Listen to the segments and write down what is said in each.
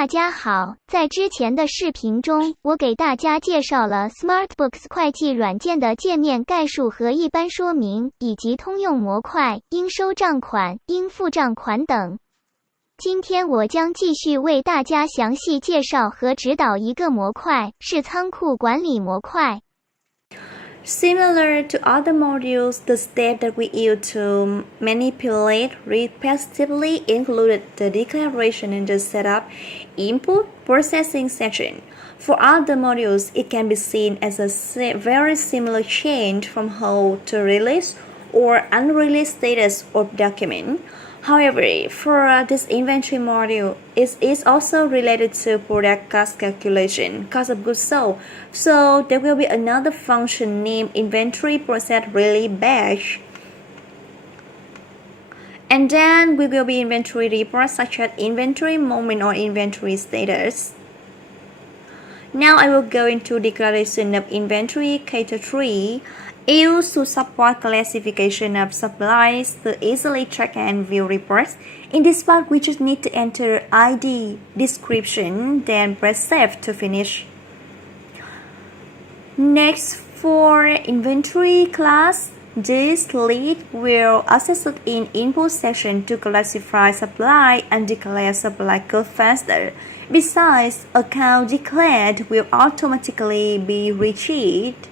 大家好，在之前的视频中，我给大家介绍了 SmartBooks 会计软件的界面概述和一般说明，以及通用模块、应收账款、应付账款等。今天我将继续为大家详细介绍和指导一个模块，是仓库管理模块。Similar to other modules, the steps that we use to manipulate repetitively included the declaration and the setup, input, processing section. For other modules, it can be seen as a very similar change from hold to release or unreleased status of document. However, for this inventory module, it is also related to product cost calculation, cost of goods sold. So there will be another function named inventory process relay batch. And then we will be inventory reports such as inventory moment or inventory status. Now I will go into declaration of inventory category, used to support classification of supplies to easily track and view reports. In this part, we just need to enter ID, description, then press save to finish. Next, for inventory class, this lead will access it in input section to classify supply and declare supply code faster. Besides, account declared will automatically be retrieved.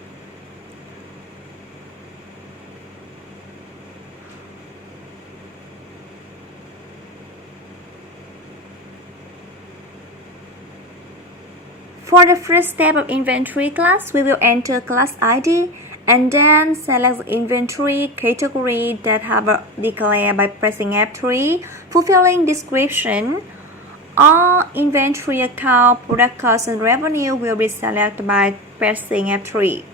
For the first step of inventory class, we will enter class ID and then select the inventory category that have declared by pressing F3, fulfilling description. All inventory account, product cost, and revenue will be selected by pressing F3.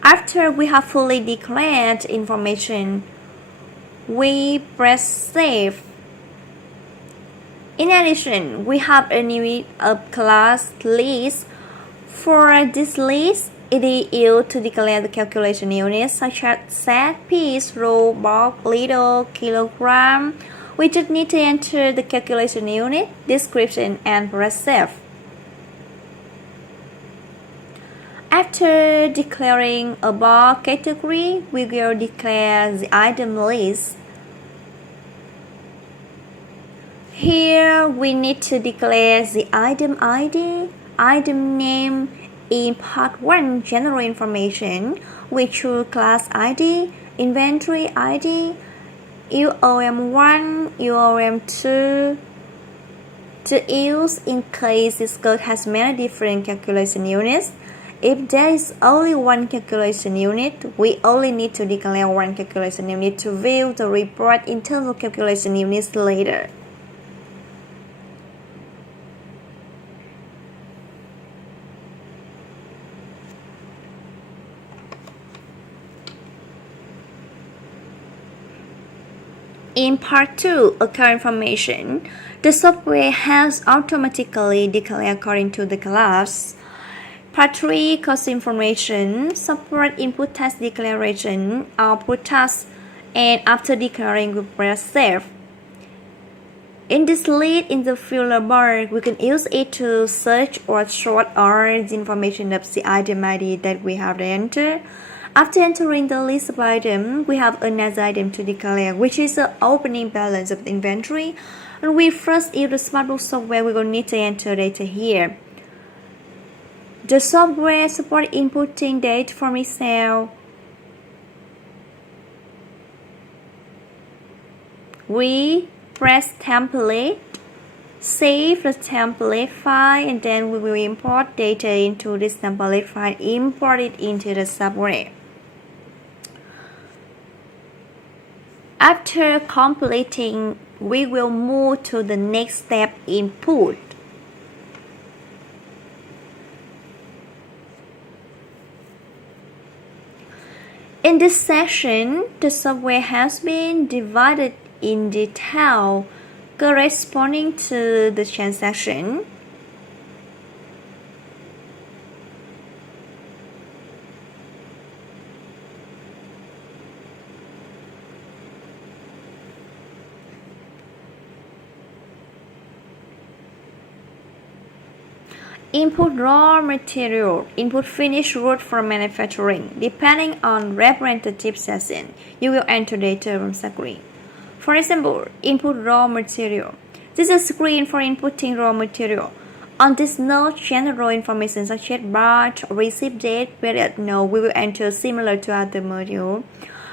After we have fully declared information, we press save. In addition, we have a new class list. For this list, it is used to declare the calculation units such as set, piece, row, bulk, liter, kilogram. We just need to enter the calculation unit, description, and press save. After declaring a bulk category, we will declare the item list. Here, we need to declare the item ID, item name. In part 1, general information, we choose class ID, inventory ID, UOM1, UOM2, to use in case this code has many different calculation units. If there is only one calculation unit, we only need to declare one calculation unit to view the report in terms of calculation units later. In part 2, account information, the software has automatically declared according to the class. Part 3, cost information, support input task declaration, output task, and after declaring, we press save. In this lead in the filler bar, we can use it to search or sort all the information of the item ID that we have entered. After entering the list of items, we have another item to declare, which is the opening balance of the inventory. And we first use the SmartBooks software, we will need to enter data here. The software supports inputting date from Excel. We press template, save the template file, and then we will import data into this template file, import it into the software. After completing, we will move to the next step, input. In this section, the software has been divided in detail corresponding to the transaction. Input raw material, input finished goods from manufacturing. Depending on representative section, you will enter data from screen. For example, input raw material. This is a screen for inputting raw material. On this note, general information such as batch, receipt date, period, no, we will enter similar to other module.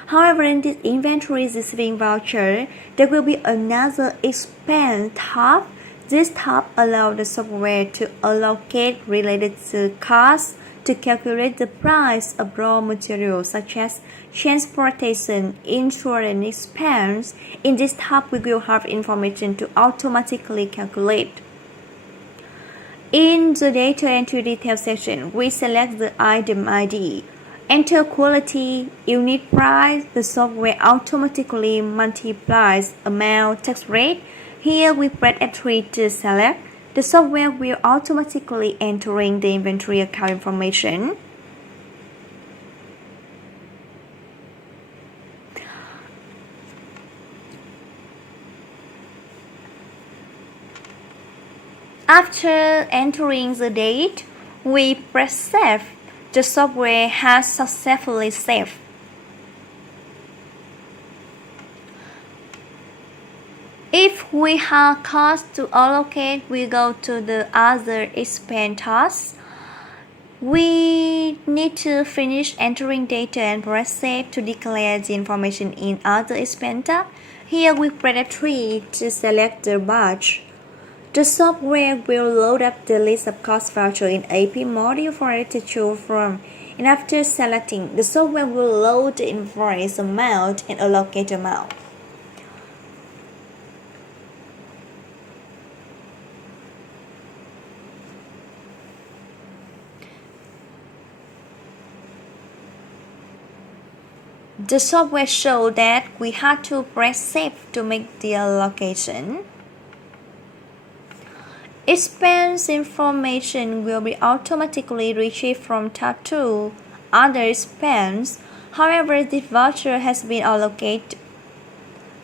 However, in this inventory receiving voucher, there will be another expense tab. This tab allows the software to allocate related to costs to calculate the price of raw materials such as transportation, insurance expense. In this tab, we will have information to automatically calculate. In the data entry detail section, we select the item ID. Enter quality, unit price. The software automatically multiplies amount, tax rate. Here we press F3 to select. The software will automatically entering the inventory account information. After entering the date, we press save. The software has successfully saved. If we have costs to allocate, we go to the other expense task. We need to finish entering data and press save to declare the information in other expense tab. Here we press F3 to select the batch. The software will load up the list of cost voucher in AP module for it to choose from. And after selecting, the software will load the invoice amount and allocate amount. The software shows that we had to press save to make the allocation. Expense information will be automatically retrieved from tab 2, Other Expense. However, this voucher has been allocated.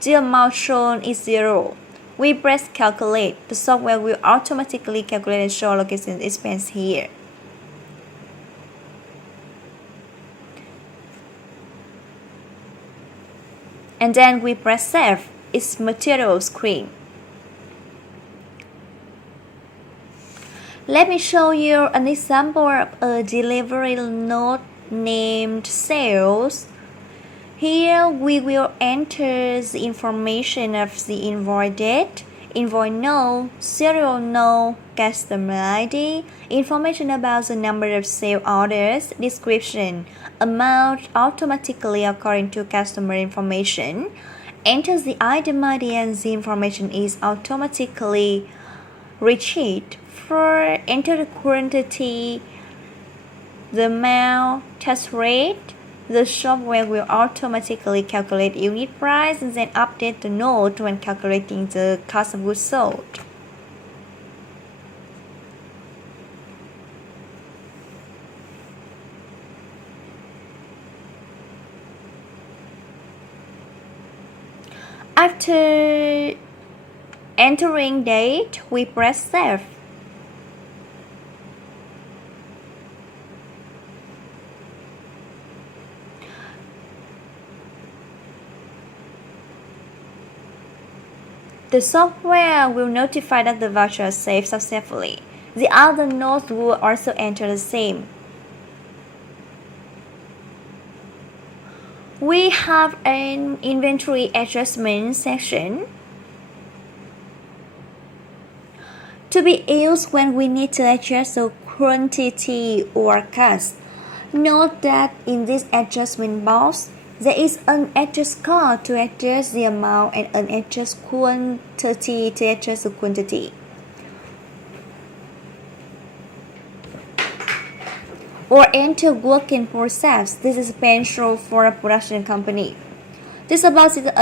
The amount shown is 0. We press Calculate. The software will automatically calculate and show allocation expense here. And then we press Save. It's material screen. Let me show you an example of a delivery note named sales. Here we will enter the information of the invoice date, invoice no, serial no, customer ID, information about the number of sale orders, description, amount automatically according to customer information. Enter the item ID and the information is automatically retrieved. For enter the quantity, the amount, tax rate, the software will automatically calculate unit price and then update the note when calculating the cost of goods sold. After entering date, we press save. The software will notify that the voucher is saved successfully. The other notes will also enter the same. We have an inventory adjustment section to be used when we need to adjust the quantity or cost. Note that in this adjustment box, there is an adjust cost to adjust the amount and an adjust quantity to adjust the quantity. or end-to working process. This is essential for a production company. This about